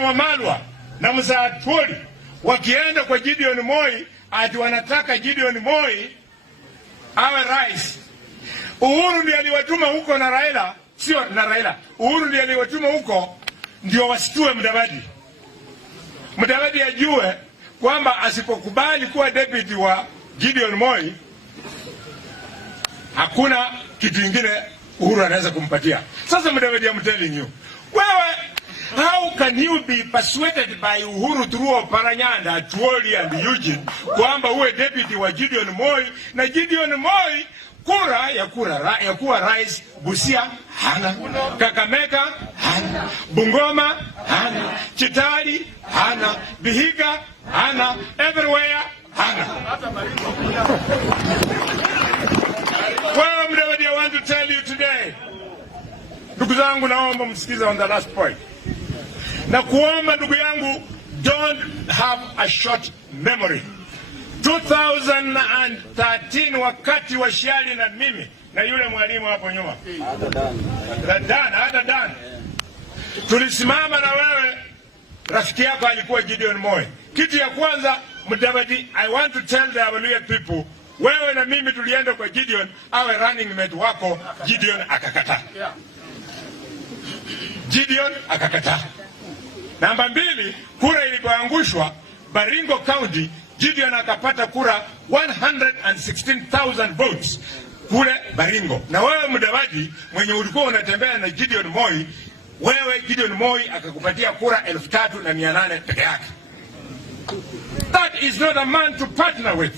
Wamalwa na Musa Atwoli wakienda kwa Gideon Moi ati wanataka Gideon Moi awe rais. Uhuru ndiye aliwatuma huko na Raila, sio na Raila. Uhuru ndiye aliwatuma huko ndio wasitue Mudavadi. Mudavadi ajue kwamba asipokubali kuwa deputy wa Gideon Moi hakuna kitu kingine Uhuru anaweza kumpatia. Sasa Mudavadi, I'm telling you, wewe, how can you be persuaded by Uhuru through Oparanyanda, Atwoli and Eugene kwamba uwe deputy wa Gideon Moi, na Gideon Moi kura ya kuwa rais Busia hana, Kakamega hana, Bungoma hana, Chitali hana, Vihiga hana, everywhere hana. Well, Mudavadi, I want to tell you today, ndugu zangu, naomba msikize on the last point. Na kuomba ndugu yangu, don't have a short memory. 2013 wakati wa Shali na mimi na yule mwalimu hapo nyuma, hata Dan, tulisimama na wewe, rafiki yako alikuwa Gideon Moi. Kitu ya kwanza, Mudavadi, I want to tell the Waluhya people, wewe na mimi tulienda kwa Gideon awe running mate wako, Gideon akakataa. Gideon akakataa. Namba 2, kura ilipoangushwa Baringo County, Gideon akapata kura 116,000 votes kule Baringo. Na wewe Mudavadi mwenye ulikuwa unatembea na Gideon Moi, wewe Gideon Moi akakupatia kura 3,800 peke yake. That is not a man to partner with.